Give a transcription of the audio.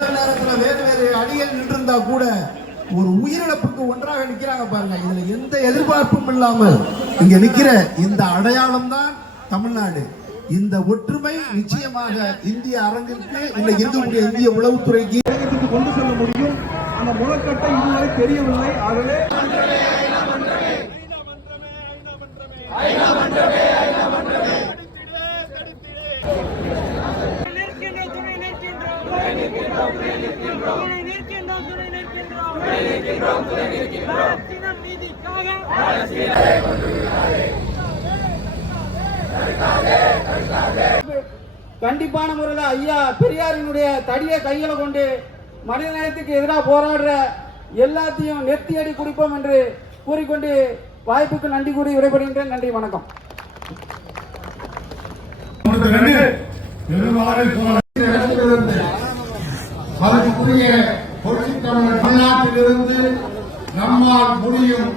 நேரத்தில் வேறு வேறு அணிகள் நின்றிருந்தா கூட ஒரு உயிரிழப்புக்கு ஒன்றாக நிற்கிறாங்க பாருங்க. இதுல எந்த எதிர்பார்ப்பும் இல்லாமல் இங்க நிக்கிற இந்த அடையாளம் தான் தமிழ்நாடு. இந்த ஒற்றுமை நிச்சயமாக இந்திய அரங்கிற்கு இன்னைக்கு இருக்கக்கூடிய இந்திய உளவுத்துறைக்கு கொண்டு செல்ல முடியும். அந்த முழக்கட்டை இதுவரை தெரியவில்லை. ஆகவே கண்டிப்பான முறையில் ஐயா பெரியாரினுடைய தடியை கைகளை கொண்டு மனித நேயத்துக்கு எதிராக போராடுற எல்லாத்தையும் நெத்தியடி குடிப்போம் என்று கூறிக்கொண்டு வாய்ப்புக்கு நன்றி கூறி விடைபெறுகின்றேன். நன்றி, வணக்கம். தமிழ்நாட்டிலிருந்து நம்மால் முடியும்